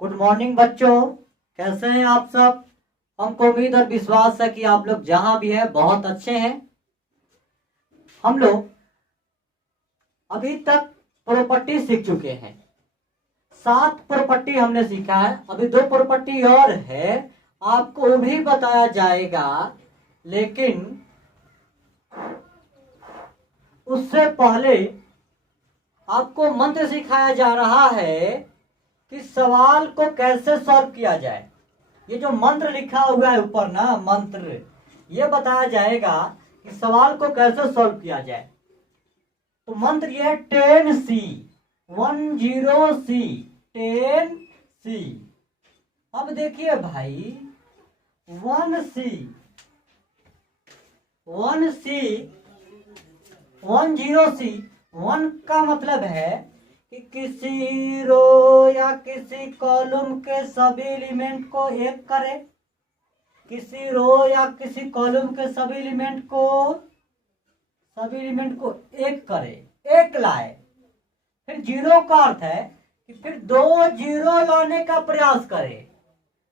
Good morning बच्चों। कैसे हैं आप सब? हमको उम्मीद और विश्वास है कि आप लोग जहां भी हैं बहुत अच्छे हैं। हम लोग अभी तक प्रॉपर्टी सीख चुके हैं। 7 प्रॉपर्टी हमने सीखा है, अभी 2 प्रॉपर्टी और है, आपको वो भी बताया जाएगा। लेकिन उससे पहले आपको मंत्र सिखाया जा रहा है कि सवाल को कैसे सॉल्व किया जाए। ये जो मंत्र लिखा हुआ है ऊपर ना, मंत्र, ये बताया जाएगा कि सवाल को कैसे सॉल्व किया जाए। तो मंत्र ये है 10C, 10C, 10C। अब देखिए भाई, 1C, 1C, 10C, 1 का मतलब है कि किसी रो या किसी कॉलम के सभी एलिमेंट को एक करे, किसी रो या किसी कॉलम के सभी एलिमेंट को एक करे, एक लाए। फिर जीरो का अर्थ है कि फिर 2 जीरो लाने का प्रयास करे।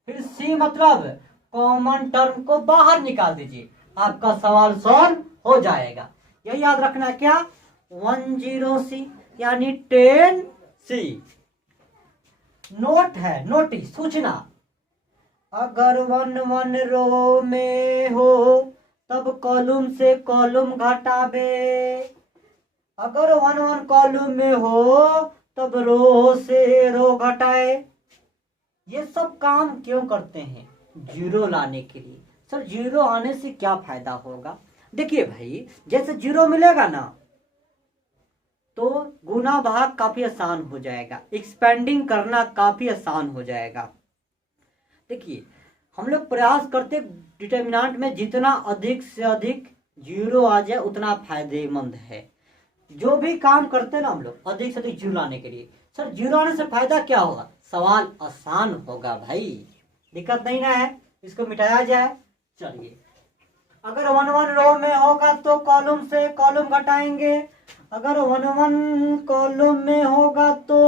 फिर सी मतलब कॉमन टर्म को बाहर निकाल दीजिए, आपका सवाल सॉल्व हो जाएगा। यही याद रखना है क्या? 10C यानी 10C। नोट है, नोटिस, सूचना। अगर 1 रो में हो तब कॉलम से कॉलम घटावे। अगर 1 कॉलम में हो तब रो से रो घटाए। ये सब काम क्यों करते हैं? जीरो लाने के लिए। सर जीरो आने से क्या फायदा होगा? देखिए भाई, जैसे जीरो मिलेगा ना तो गुना भाग काफी आसान हो जाएगा, एक्सपेंडिंग करना काफी आसान हो जाएगा। देखिए, हम लोग प्रयास करते डिटर्मिनेंट में जितना अधिक से अधिक जीरो आ जाए उतना फायदेमंद है। जो भी काम करते हैं ना हम लोग अधिक से अधिक जीरो लाने के लिए। सर जीरो आने से फायदा क्या होगा? सवाल आसान होगा भाई, दिक्कत नहीं ना है। इसको मिटाया जाए। चलिए, अगर 1 रो में होगा तो कॉलम से कॉलम घटाएंगे। अगर 1 कॉलम में होगा तो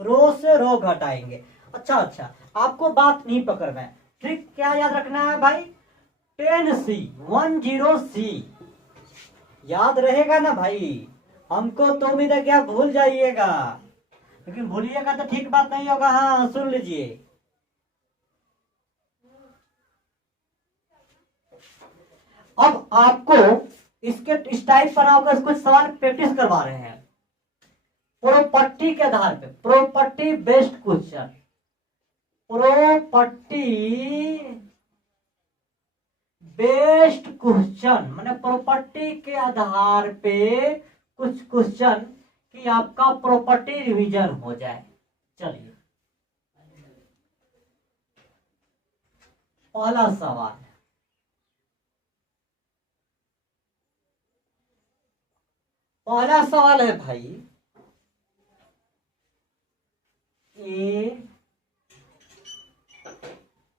रो से रो घटाएंगे। अच्छा, आपको बात नहीं पकड़ना है। ट्रिक क्या याद रखना है भाई? 10C, 10C याद रहेगा ना भाई? हमको तो उम्मीद है क्या भूल जाइएगा, लेकिन भूलिएगा तो ठीक बात नहीं होगा। हाँ सुन लीजिए, अब आपको इसके इस टाइप पर होकर कुछ सवाल प्रैक्टिस करवा रहे हैं प्रॉपर्टी के आधार पे, property based question. Property based question माने प्रॉपर्टी के आधार पे कुछ क्वेश्चन कि आपका प्रॉपर्टी रिवीजन हो जाए। चलिए, पहला सवाल, पहला सवाल है भाई, A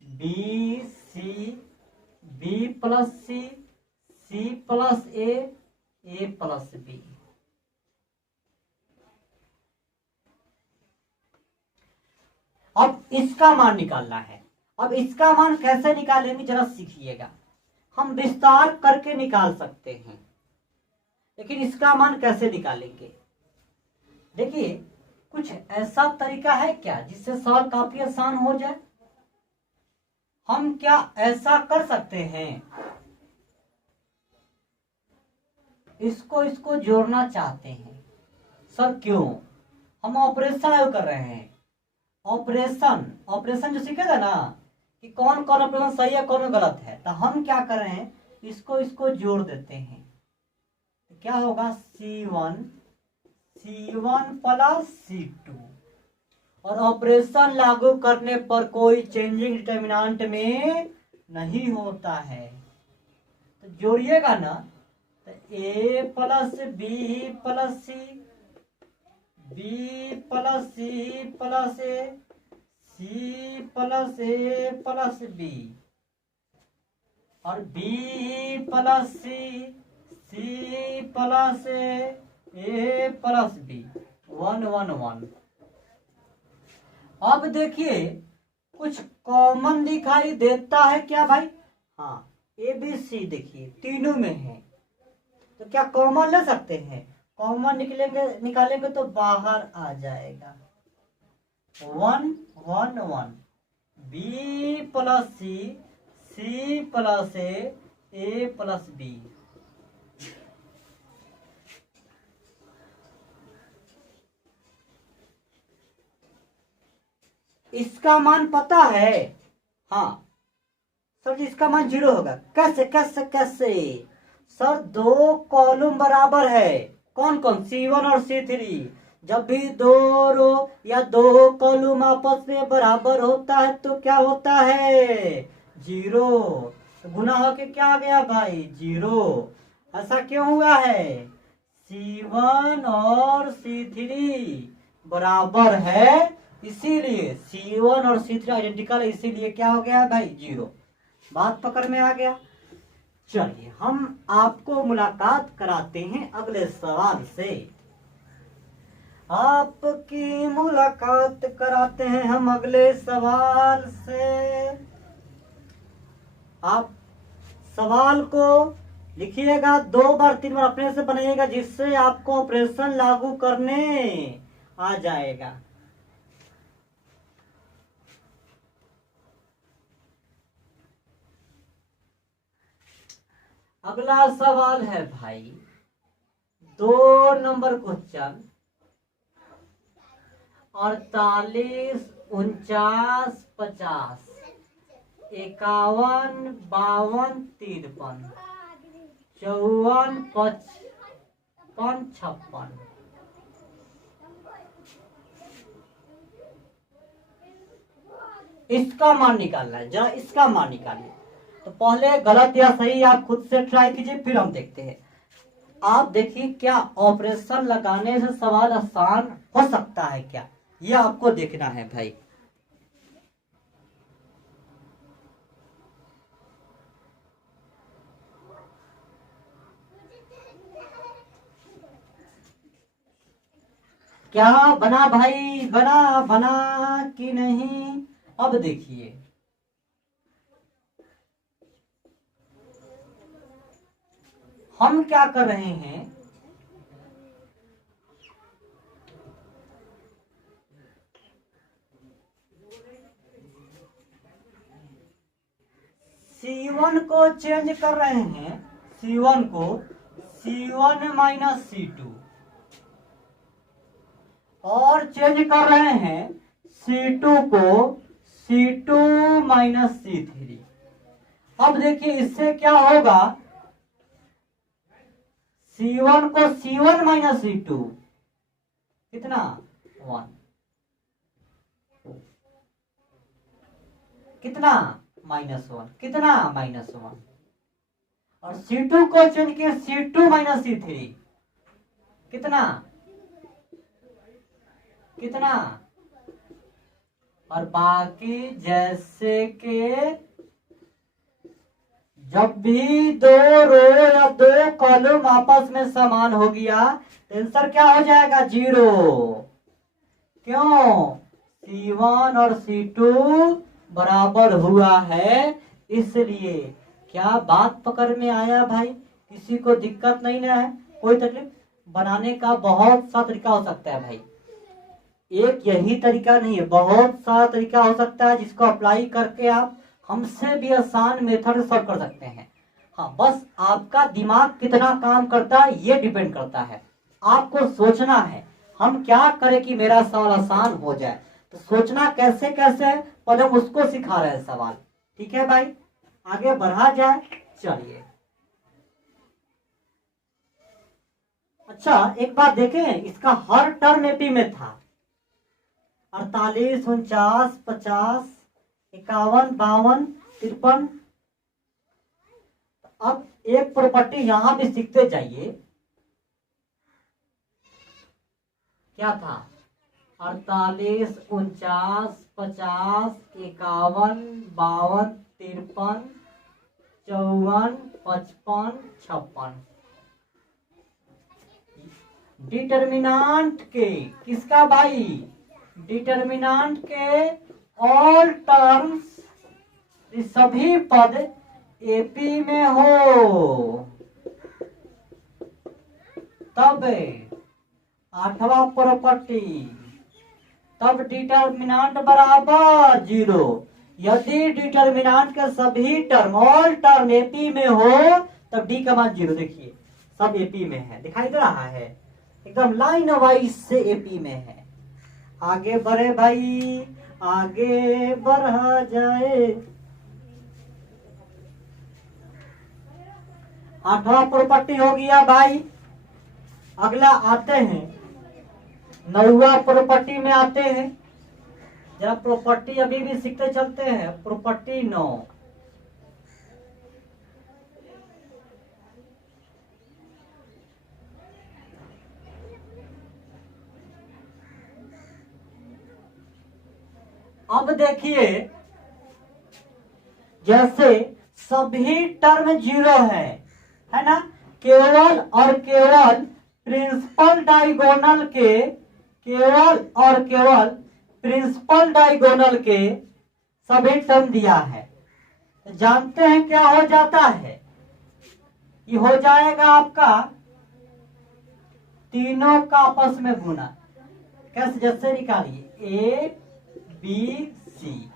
B C, B plus C, C plus A plus B. अब इसका मान निकालना है। अब इसका मान कैसे निकालेंगे जरा सीखिएगा। हम विस्तार करके निकाल सकते हैं, लेकिन इसका मान कैसे निकालेंगे? देखिए, कुछ ऐसा तरीका है क्या जिससे सवाल काफी आसान हो जाए? हम क्या ऐसा कर सकते हैं? इसको जोड़ना चाहते हैं। सर क्यों? हम ऑपरेशन कर रहे हैं। ऑपरेशन जो सीखे थे ना कि कौन कौन ऑपरेशन सही है कौन गलत है, तो हम क्या कर रहे हैं, इसको जोड़ देते हैं। तो क्या होगा? C1 plus C2। और ऑपरेशन लागू करने पर कोई चेंजिंग डिटर्मिनेंट में नहीं होता है। तो जोड़िएगा ना, तो A plus B plus C, B plus C plus A, C plus A plus B, और B plus C, C plus A plus B. 1 1 1। अब देखिए कुछ कॉमन दिखाई देता है क्या भाई? हाँ, ए बी सी देखिए तीनों में है, तो क्या कॉमन ले सकते हैं? कॉमन निकालेंगे तो बाहर आ जाएगा 1 1 1, B plus C, C plus A plus B. इसका मान पता है? हाँ सर जी, इसका मान 0 होगा। कैसे कैसे कैसे? सर दो कॉलम बराबर है, कौन कौन? C1 और C3। जब भी दो रो या दो कॉलम आपस में बराबर होता है तो क्या होता है? 0। तो गुना होके क्या आ गया भाई? 0। ऐसा क्यों हुआ है? C1 और C3 बराबर है, इसीलिए C1 और C3 आइडेंटिकल है, इसीलिए क्या हो गया भाई? 0। बात पकड़ में आ गया। चलिए हम आपको मुलाकात कराते हैं अगले सवाल से। आपकी मुलाकात कराते हैं हम अगले सवाल से। आप सवाल को लिखिएगा, 2 बार 3 बार अपने से बनाइएगा, जिससे आपको ऑपरेशन लागू करने आ जाएगा। अगला सवाल है भाई 2 नंबर क्वेश्चन। 48 49 50 51 52 53 54 55 56। इसका मान निकालना है, जरा इसका मान निकालिए। तो पहले गलत या सही आप खुद से ट्राई कीजिए, फिर हम देखते हैं। आप देखिए क्या ऑपरेशन लगाने से सवाल आसान हो सकता है क्या, ये आपको देखना है भाई। क्या बना भाई? बना बना कि नहीं? अब देखिए हम क्या कर रहे हैं, C1 को चेंज कर रहे हैं, C1 को C1 माइनस C2, और चेंज कर रहे हैं C2 को C2 माइनस C3। अब देखिए इससे क्या होगा, C1 को C1 माइनस C2 कितना? 1। कितना? -1। कितना? -1। और C2 को चेंज किया C2 माइनस C3 कितना? कितना? और बाकी जैसे के जब भी 2 रो या 2 कॉलम आपस में समान हो गया तो आंसर क्या हो जाएगा? 0। क्यों? C1 और C2 बराबर हुआ है, इसलिए। क्या बात पकड़ में आया भाई? किसी को दिक्कत नहीं ना है? कोई तकलीफ? बनाने का बहुत सा तरीका हो सकता है भाई, एक यही तरीका नहीं है, बहुत सारा तरीका हो सकता है जिसको अप्लाई करके आप हमसे भी आसान मेथड सॉल्व कर सकते हैं। हाँ, बस आपका दिमाग कितना काम करता है ये डिपेंड करता है। आपको सोचना है हम क्या करें कि मेरा सवाल आसान हो जाए, तो सोचना कैसे कैसे पहले हम उसको सिखा रहे हैं सवाल। ठीक है भाई, आगे बढ़ा जाए। चलिए अच्छा एक बात देखें, इसका हर टर्म एपी में था। 48 49 50 51 52 53। अब एक प्रॉपर्टी यहां भी सीखते जाइए। क्या था? 48 49 50 51 52 53 54 55 56। डिटर्मिनांट के किसका भाई? डिटर्मिनेंट के ऑल टर्म्स, सभी पद एपी में हो, तब 8वां प्रॉपर्टी, तब डिटर्मिनेंट बराबर 0। यदि डिटर्मिनेंट के सभी टर्म, ऑल टर्म एपी में हो, तब डी का मान 0। देखिए सब एपी में है, दिखाई दे रहा है, एकदम लाइन वाइज से एपी में है। आगे बढ़े भाई, आगे बढ़ा जाए। 8वां प्रॉपर्टी हो गया भाई। अगला आते हैं 9वां प्रॉपर्टी में आते हैं। जरा प्रॉपर्टी अभी भी सीखते चलते हैं। प्रॉपर्टी 9, अब देखिए जैसे सभी टर्म 0 है ना, केवल और केवल प्रिंसिपल डायगोनल के, केवल और केवल प्रिंसिपल डायगोनल के सभी टर्म दिया है। तो जानते हैं क्या हो जाता है, ये हो जाएगा आपका तीनों का आपस में गुना। कैसे, जैसे निकालिए A B C,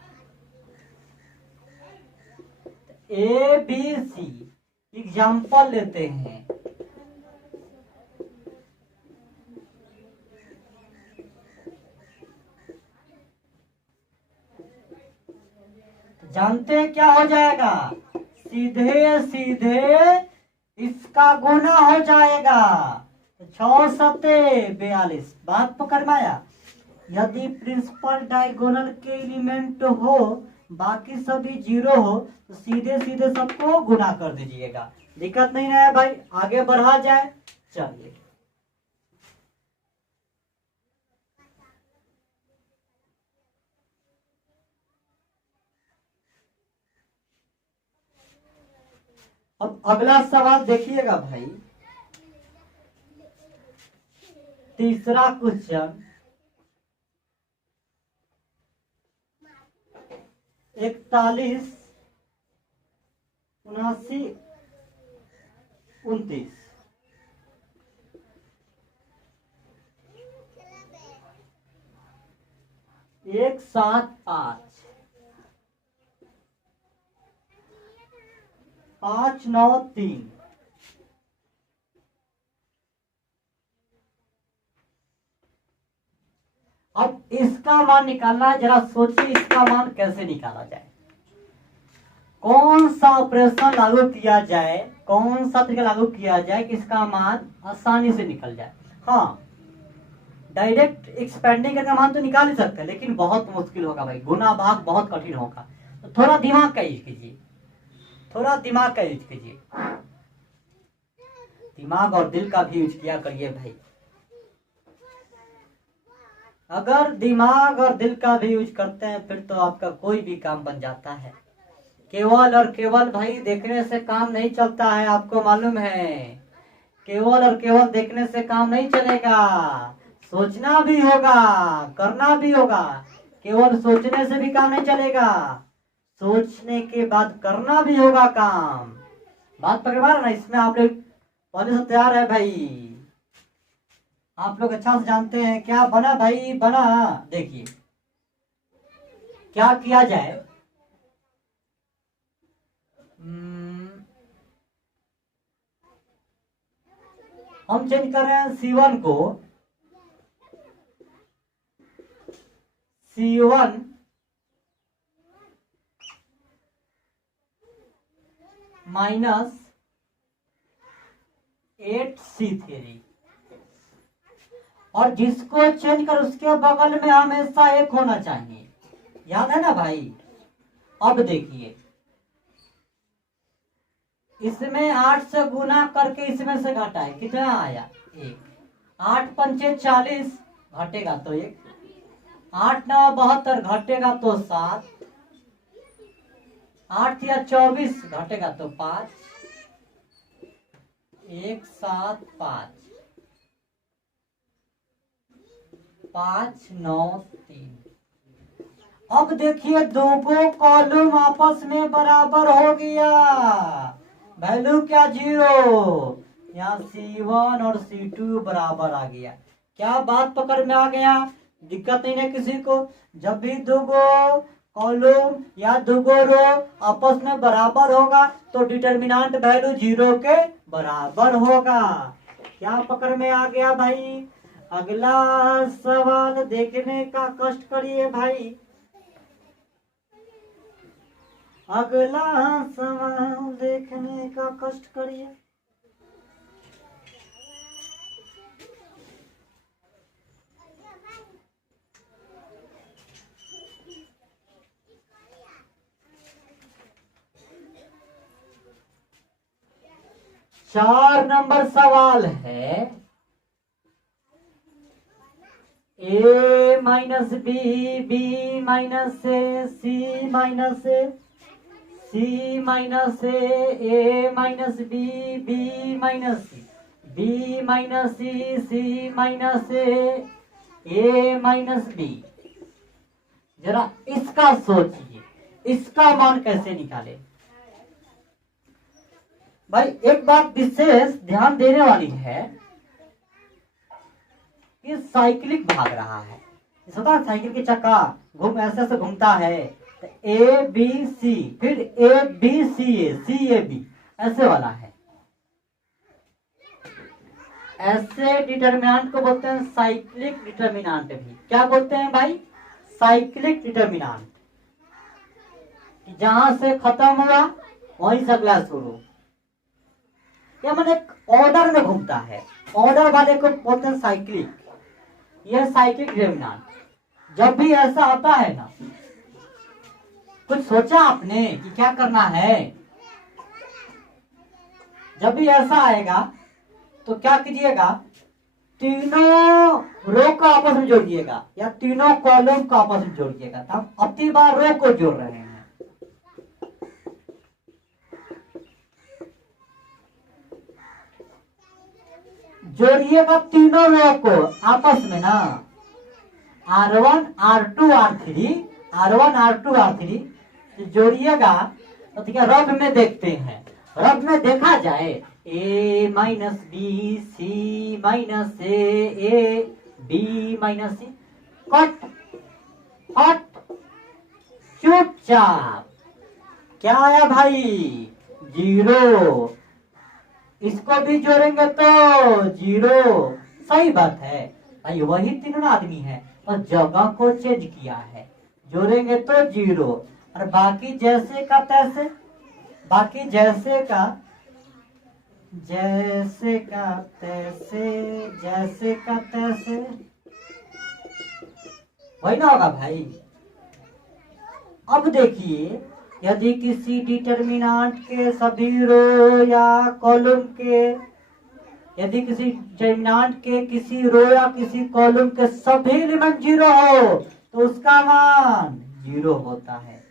A B C example लेते हैं। जानते हैं क्या हो जाएगा, सीधे सीधे इसका गुना हो जाएगा। 6 सते 42, बात पकड़ में आया। यदि प्रिंसिपल डायगोनल के एलिमेंट हो, बाकी सभी 0 हो, तो सीधे सीधे सबको गुना कर दीजिएगा, दिक्कत नहीं है भाई। आगे बढ़ा जाए, चलिए अब अगला सवाल देखिएगा भाई। तीसरा क्वेश्चन, 41, 79, 29। एक 7 5 5 9 3। अब इसका मान निकालना है, जरा सोचिए इसका मान कैसे निकाला जाए, कौन सा ऑपरेशन लागू किया जाए, कौन सा तरीका लागू किया जाए कि इसका मान आसानी से निकल जाए। हाँ, डायरेक्ट एक्सपेंडिंग करके मान तो निकाल ही सकते हैं, लेकिन बहुत मुश्किल होगा भाई, गुना भाग बहुत कठिन होगा। तो थोड़ा दिमाग का यूज कीजिए, थोड़ा दिमाग का यूज कीजिए, दिमाग और दिल का भी यूज किया करिए भाई। अगर दिमाग और दिल का भी यूज करते हैं फिर तो आपका कोई भी काम बन जाता है। केवल और केवल भाई देखने से काम नहीं चलता है, आपको मालूम है। केवल और केवल देखने से काम नहीं चलेगा, सोचना भी होगा, करना भी होगा। केवल सोचने से भी काम नहीं चलेगा, सोचने के बाद करना भी होगा काम। बात पकड़ पा रहे ना, इसमें आप लोग पहले से तैयार है भाई, आप लोग अच्छा से जानते हैं क्या बना भाई, बना। देखिए क्या किया जाए, हम चेंज कर रहे हैं C1 को C1 माइनस 8C3, और जिसको चेंज कर उसके बगल में हमेशा 1 होना चाहिए, याद है ना भाई। अब देखिए इसमें 8 से गुना करके इसमें से घटाए, कितना आया 1। 8 पंचे 40, घटेगा तो 1। 8 9 72, घटेगा तो 7। 8 या 24, घटेगा तो 5। 1 7 5। 593। अब देखिए दोनों कॉलम आपस में बराबर हो गया, वैल्यू क्या 0। यहाँ C1 और C2 बराबर आ गया। क्या बात पकड़ में आ गया? दिक्कत नहीं है किसी को? जब भी दोगो कॉलम या दोगो रो आपस में बराबर होगा तो डिटर्मिनेंट वैल्यू 0 के बराबर होगा। क्या पकड़ में आ गया भाई? अगला सवाल देखने का कष्ट करिए भाई। अगला सवाल देखने का कष्ट करिए। चार नंबर सवाल है a minus B, B minus A, C minus A, C minus A minus B, B minus C, B minus C minus A minus B. जरा इसका सोचिए, इसका मान कैसे निकाले भाई? एक बात विशेष ध्यान देने वाली है कि साइक्लिक भाग रहा है। साइकिल के चक्का घूम ऐसे घूमता है, तो ए बी सी, फिर ए B C A, C A B, ऐसे वाला है। ऐसे डिटर्मिनेंट को बोलते हैं साइक्लिक डिटर्मिनेंट। भी क्या बोलते हैं भाई? Cyclic determinant. जहां से खत्म हुआ वहीं से अगला शुरू, या मैंने ऑर्डर में घूमता है, ऑर्डर वाले को बोलते हैं साइक्लिक। यह साइक्लिक डिटर्मिनेंट। जब भी ऐसा आता है ना, कुछ सोचा आपने कि क्या करना है? जब भी ऐसा आएगा तो क्या कीजिएगा? तीनों रो को आपस में जोड़िएगा या तीनों कॉलम को आपस में जोड़िएगा। तो हम अपनी बार रो को जोड़ रहे हैं। जोड़िएगा तीनों रो को आपस में ना, R1 R2 R3, R1 R2 R3 जोड़िएगा। तो ठीक है, रफ में देखते हैं। रफ में देखा जाए a minus B, C minus A B minus C, cut हट चुपचाप। क्या आया भाई? 0। इसको भी जोड़ेंगे तो 0। सही बात है भाई, वही तीनों आदमी है और जगह को चेंज किया है। जोड़ेंगे तो 0 और बाकी जैसे का तैसे, बाकी जैसे का तैसे, जैसे का तैसे वही ना होगा भाई। अब देखिए, यदि किसी डिटर्मिनेंट के सभी रो या कॉलम के, यदि किसी डिटर्मिनेंट के किसी रो या किसी कॉलम के सभी एलिमेंट 0 हो तो उसका मान 0 होता है।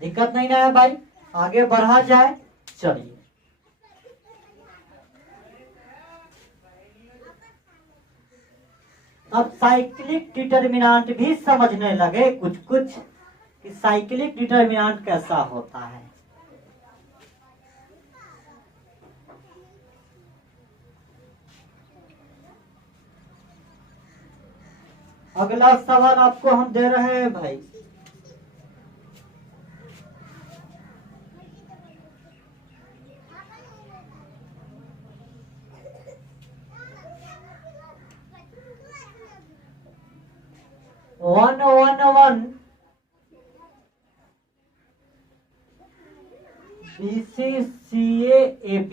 दिक्कत नहीं ना है भाई? आगे बढ़ा जाए, चलिए। अब साइक्लिक डिटर्मिनेंट भी समझने लगे कुछ कुछ कि साइक्लिक डिटर्मिनेंट कैसा होता है। अगला सवाल आपको हम दे रहे हैं भाई। One one one BCCAAB,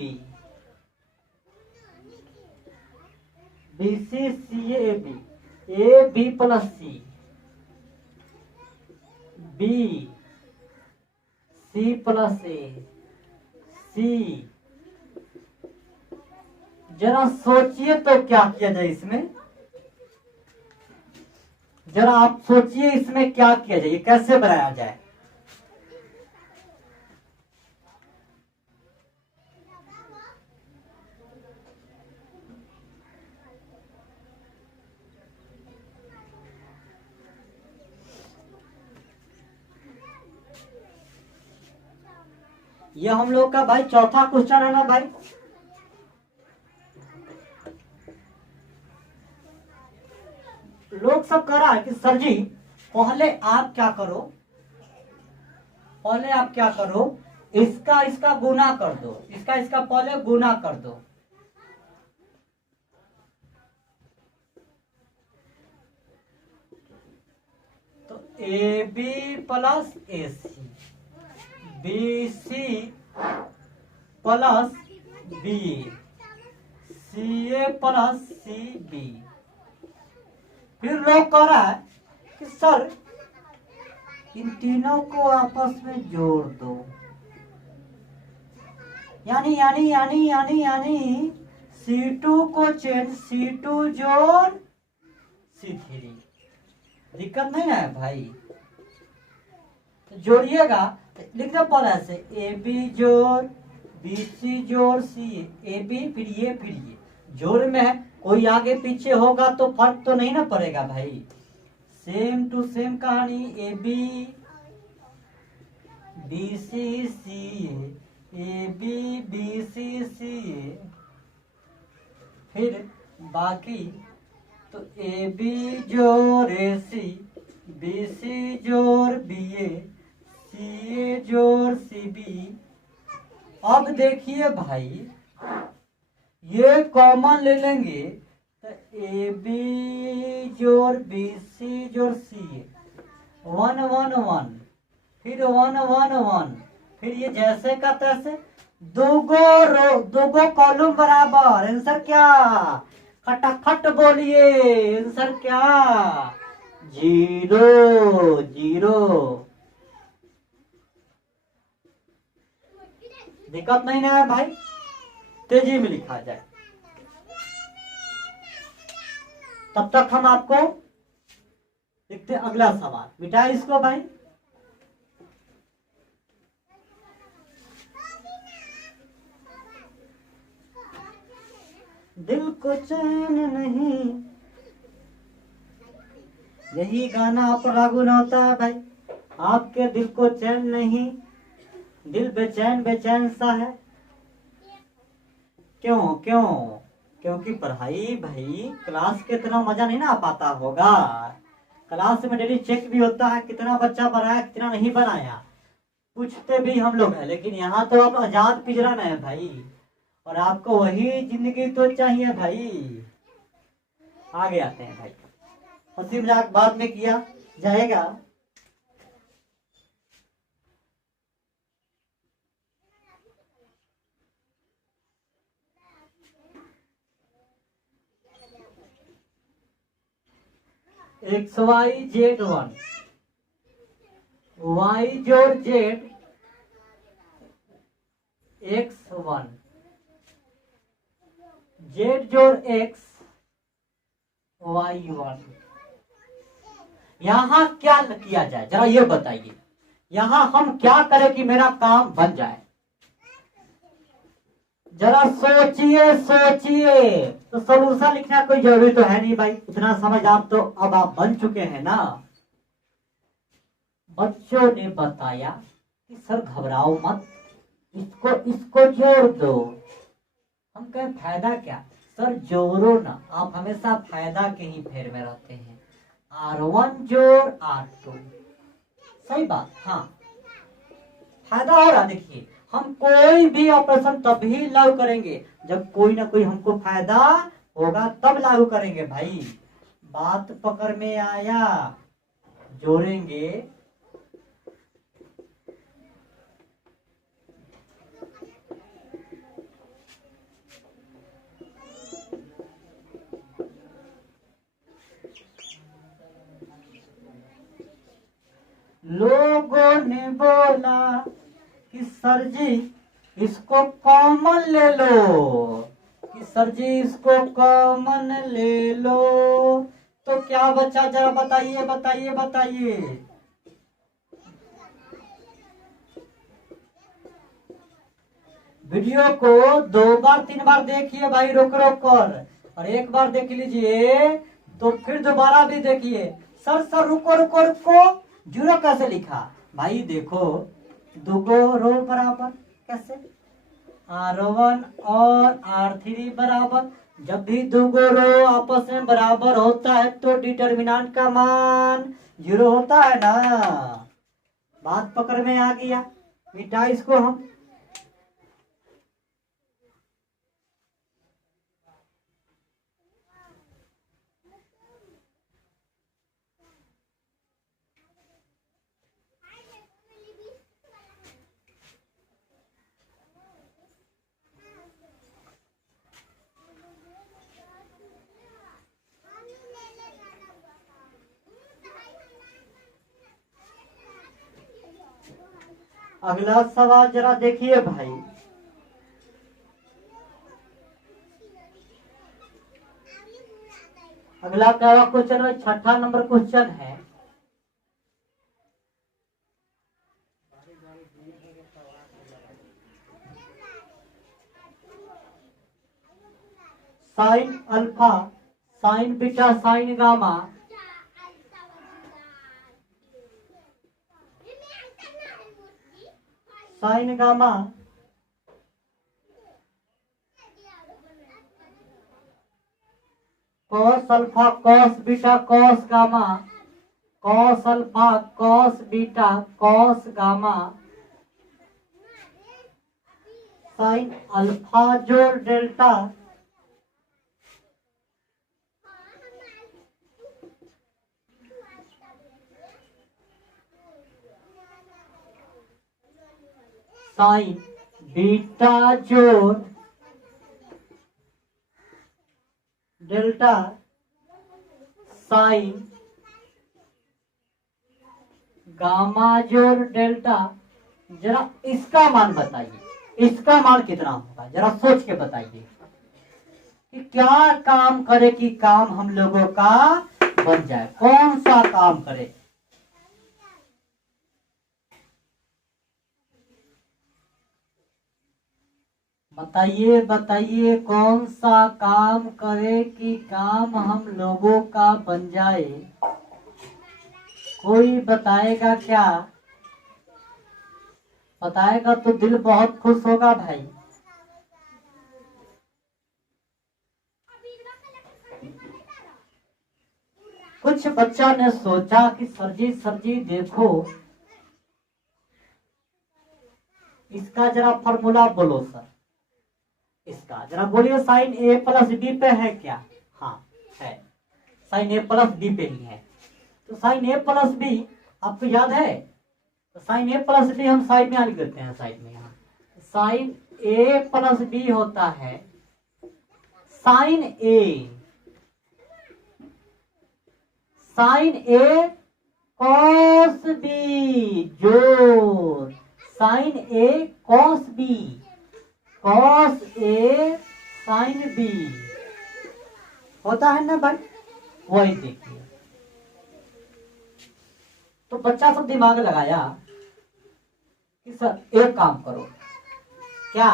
BCCAB, A B plus C, B C plus A, C। जरा सोचिए तो क्या किया जाए इसमें? जरा आप सोचिए इसमें क्या किया जाए, कैसे बनाया जाए? ये हम लोग का भाई चौथा क्वेश्चन है ना भाई। लोग सब कह रहा है कि सर जी पहले आप क्या करो, पहले आप क्या करो, इसका इसका गुना कर दो, इसका इसका पहले गुना कर दो। तो A B plus A C, B C plus B, C A plus C B. फिर लोग कह रहा है कि सर इन तीनों को आपस में जोड़ दो, यानी यानी यानी यानी यानी C2 को चेंज C2 जोड़ C3। दिक्कत नहीं है भाई, तो जोड़िएगा लिखना पड़ा ऐसे ए बी जोड़ बी सी जोड़ सी, ए बी फिर ये जोड़ में है, कोई आगे पीछे होगा तो फर्क तो नहीं ना पड़ेगा भाई। सेम टू सेम कहानी, a b b c c A b b c c, फिर बाकी तो ए बी जोड़ ए सी, बी सी जोड़ बी ए, सी ए जोड़ सी बी। अब देखिए भाई ये कॉमन ले लेंगे तो ए बी जोड़ बी सी जोड़ सी, 1 1 1, फिर 1 1 1, फिर ये जैसे का तैसे, दो कॉलम बराबर। आंसर क्या, खटाखट बोलिए आंसर क्या, 0 0। दिक्कत नहीं ना है भाई, तेजी में लिखा जाए। तब तक हम आपको लिखते अगला सवाल, मिटाए इसको भाई। दिल को चैन नहीं, यही गाना आप लागू न होता है भाई। आपके दिल को चैन नहीं, दिल बेचैन बेचैन सा है। क्यों क्यों, क्योंकि पढ़ाई भाई क्लास के इतना मजा नहीं ना आ पाता होगा। क्लास में डेली चेक भी होता है कितना बच्चा बनाया कितना नहीं बनाया, पूछते भी हम लोग हैं। लेकिन यहाँ तो आप आजाद पिंजरा में है भाई, और आपको वही जिंदगी तो चाहिए भाई। आगे आते हैं भाई, हंसी मजाक बाद में किया जाएगा। एक्स वाई जेड 1, वाई जोड़ जेड एक्स 1, जेड जोड़ एक्स वाई 1। यहां क्या किया जाए जरा ये बताइए, यहां हम क्या करें कि मेरा काम बन जाए। जरा सोचिए सोचिए, तो सोल्यूशन लिखना कोई जरूरी तो है नहीं भाई, इतना समझ आप तो अब आप बन चुके हैं ना। बच्चों ने बताया कि सर घबराओ मत, इसको जोड़ दो। हम कहें फायदा क्या, सर जोड़ो ना, आप हमेशा फायदा के ही फेर में रहते हैं। R1 जोड़ R2, सही बात। हाँ फायदा हो रहा। देखिए हम कोई भी ऑपरेशन तभी लागू करेंगे जब कोई ना कोई हमको फायदा होगा, तब लागू करेंगे भाई। बात पकड़ में आया, जोड़ेंगे। लोगों ने बोला कि सर जी इसको कॉमन ले लो, कि सर जी इसको कॉमन ले लो, तो क्या बचा जरा बताइए बताइए बताइए। वीडियो को 2 बार 3 बार देखिए भाई, रोक रोक कर, और एक बार देख लीजिए तो फिर दोबारा भी देखिए। सर रुको रुको रुको, 0 कैसे लिखा भाई। देखो 2 रो बराबर, कैसे? R1 और R3 बराबर, जब भी दो रो आपस में बराबर होता है तो डिटर्मिनेंट का मान 0 होता है ना। बात पकड़ में आ गया, मिटा इसको हम। अगला सवाल जरा देखिए भाई। अगला क्या क्वेश्चन है? 6ठा नंबर क्वेश्चन है। Sine alpha, sign beta, sign gamma, sign gamma cos alpha, cos beta, cos gamma, cos alpha, cos beta, cos gamma, sine alpha जोड़ डेल्टा, साइन बीटा जोड़ डेल्टा, साइन गामा जोड़ delta. जरा इसका मान बताइए, इसका मान कितना होगा? जरा सोच के बताइए कि क्या काम करे कि काम हम लोगों का बन जाए। कौन सा काम करे? बताइए बताइए, कौन सा काम करे कि काम हम लोगों का बन जाए? कोई बताएगा क्या? बताएगा तो दिल बहुत खुश होगा भाई। कुछ बच्चा ने सोचा कि सर जी देखो, इसका जरा फॉर्मूला बोलो सर। इसका जरा बोलिए, साइन ए प्लस बी पे है क्या? हाँ है, साइन ए प्लस बी पे ही है। तो साइन ए प्लस बी आपको याद है? तो साइन ए प्लस बी हम साइड में लिख देते हैं, साइड में यहाँ साइन ए प्लस बी होता है साइन ए, साइन ए कॉस बी जोड़ sign A cos B, cos A sine B होता है ना भाई। वही देखिए, तो बच्चा सब दिमाग लगाया कि सर एक काम करो, क्या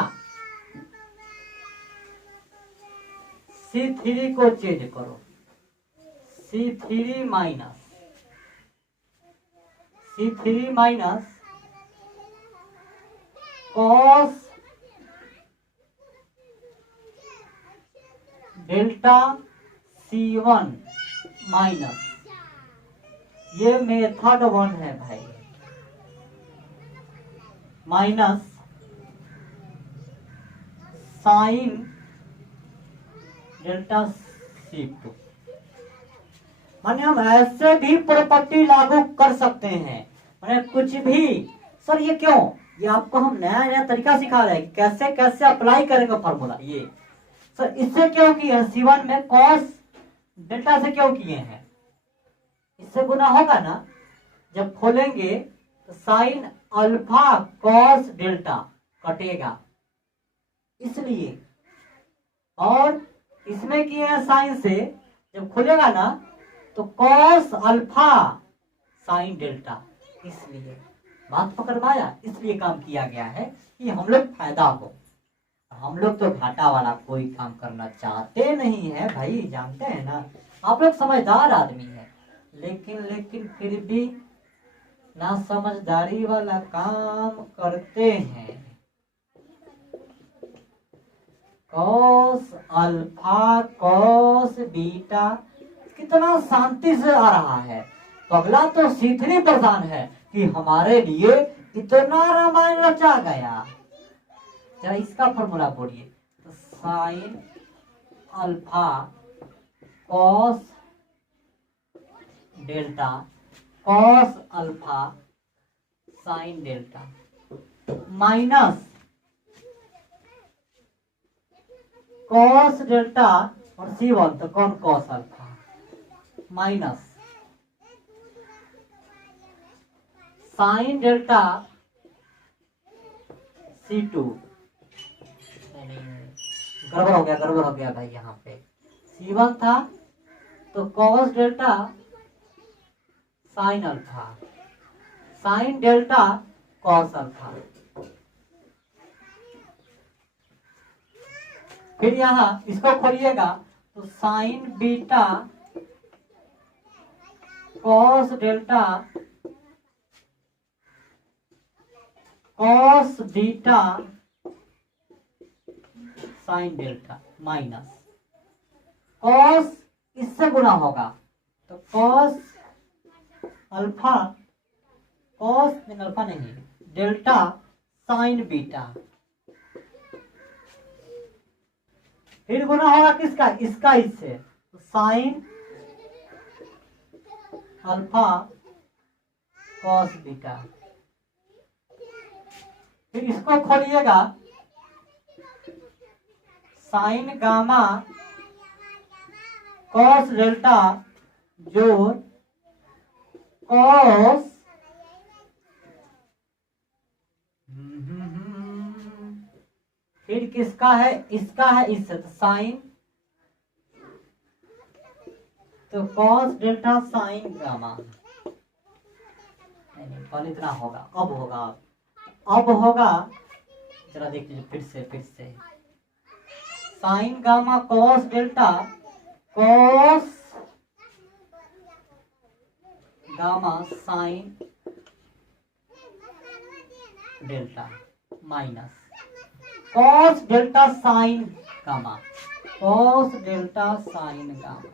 C3 को चेंज करो, C3 minus cos delta C1 minus, ये मेथड 1 है भाई, माइनस साइन डेल्टा C2। माने हम ऐसे भी प्रॉपर्टी लागू कर सकते हैं, माने कुछ भी। सर ये क्यों? ये आपको हम नया नया तरीका सिखा रहे हैं, कैसे कैसे अप्लाई करेंगे फॉर्मूला। ये सर इससे क्यों किए हैं? C1 में कॉस डेल्टा से क्यों किए हैं? इससे गुना होगा ना, जब खोलेंगे तो साइन अल्फा कॉस डेल्टा कटेगा, इसलिए। और इसमें किए हैं साइन से, जब खुलेगा ना तो कॉस अल्फा साइन डेल्टा, इसलिए। बात पकड़ में आया? इसलिए काम किया गया है कि हम लोग फायदा हो। हम लोग तो घाटा वाला कोई काम करना चाहते नहीं है भाई, जानते हैं ना। आप लोग समझदार आदमी है, लेकिन फिर भी ना समझदारी वाला काम करते हैं। कॉस अल्फा कॉस बीटा, कितना शांति से आ रहा है। तो अगला तो C3 प्रधान है कि हमारे लिए इतना रामायण रचा गया। जरा इसका फॉर्मूला बोलिए, तो sine alpha cos delta cos alpha sine delta minus cos delta और C1 तो कौन cos alpha minus sine delta C2। गड़बड़ हो गया भाई, यहाँ पे C1 था तो cos delta sine alpha sine delta cos alpha. फिर यहाँ इसको खोलिएगा तो sign beta cos delta cos beta sine delta minus cos इससे गुना होगा तो कॉस अल्फा कॉस अल्फा नहीं डेल्टा साइन बीटा। फिर गुना होगा किसका, इसका इससे तो साइन अल्फा कॉस बीटा। फिर इसको खोलिएगा साइन गामा कॉस डेल्टा जोड़ कॉस फिर किसका है, इसका है इससे तो साइन तो कॉस डेल्टा साइन गामा। नहीं इतना होगा, अब होगा जरा देख लीजिए फिर से sign gamma cos delta cos gamma sine delta minus cos delta sign gamma cos delta sign gamma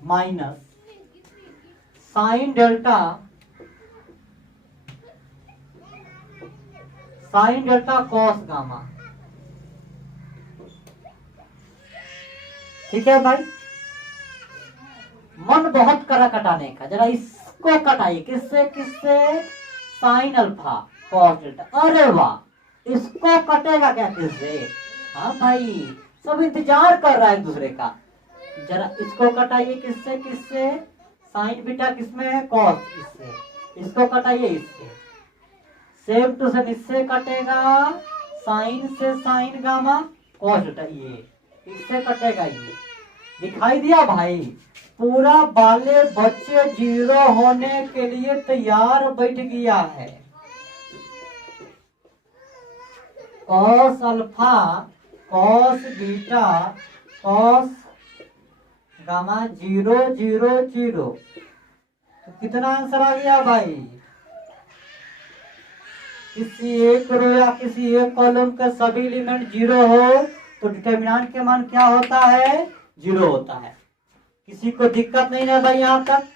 minus sine delta cos gamma. ठीक है भाई, मन बहुत करा कटाने का, जरा इसको कटाइए किससे साइन अल्फा कॉस डेल्टा। अरे वाह, इसको कटेगा क्या किससे? हाँ भाई, सब इंतजार कर रहा है एक दूसरे का। जरा इसको कटाइए किससे साइन बीटा किसमें है कॉस, इसको कटाइए इससे, सेम टू सेम इससे कटेगा साइन से साइन गामा कॉस डेल्टा, ये इससे कटेगा, ये दिखाई दिया भाई। पूरा बाले बच्चे जीरो होने के लिए तैयार बैठ गया है। Cos alpha cos beta cos gamma 0 0 0। तो कितना आंसर आ गया भाई? किसी एक रो या किसी एक कॉलम के सभी एलिमेंट 0 हो तो डिटर्मिनेंट के मान क्या होता है? 0 होता है। किसी को दिक्कत नहीं है भाई? यहाँ तक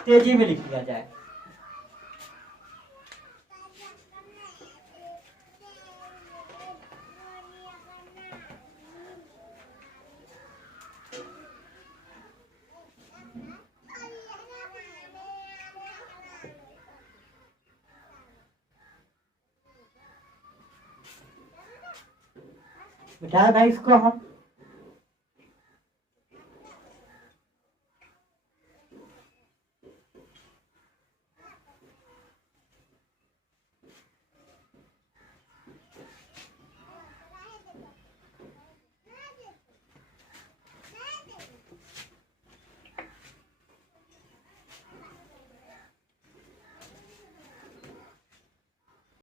तेजी में लिख लिया जाए। बिठाया भाई इसको हम